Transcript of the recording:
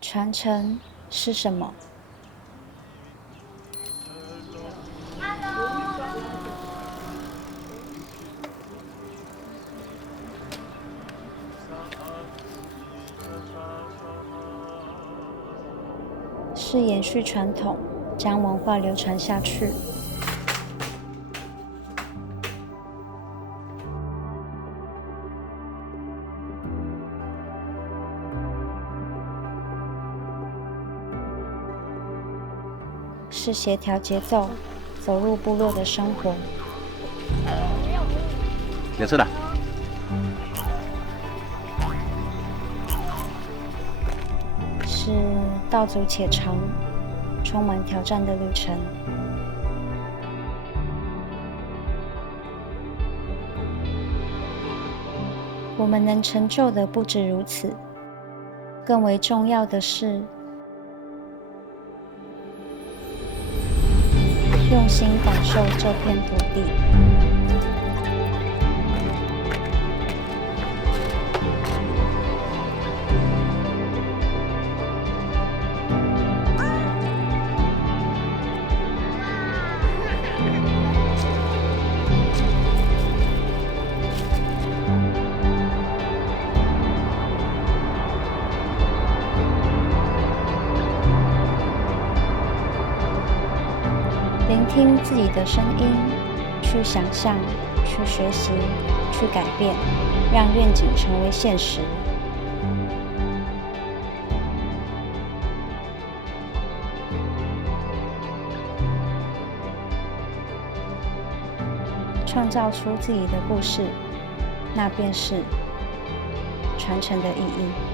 传承是什么？是延续传统，将文化流传下去。是协调节奏，走入部落的生活。别吃了。是道阻且长，充满挑战的旅程。我们能成就的不止如此，更为重要的是，用心感受这片土地。聆听自己的声音，去想象，去学习，去改变，让愿景成为现实。创造出自己的故事，那便是传承的意义。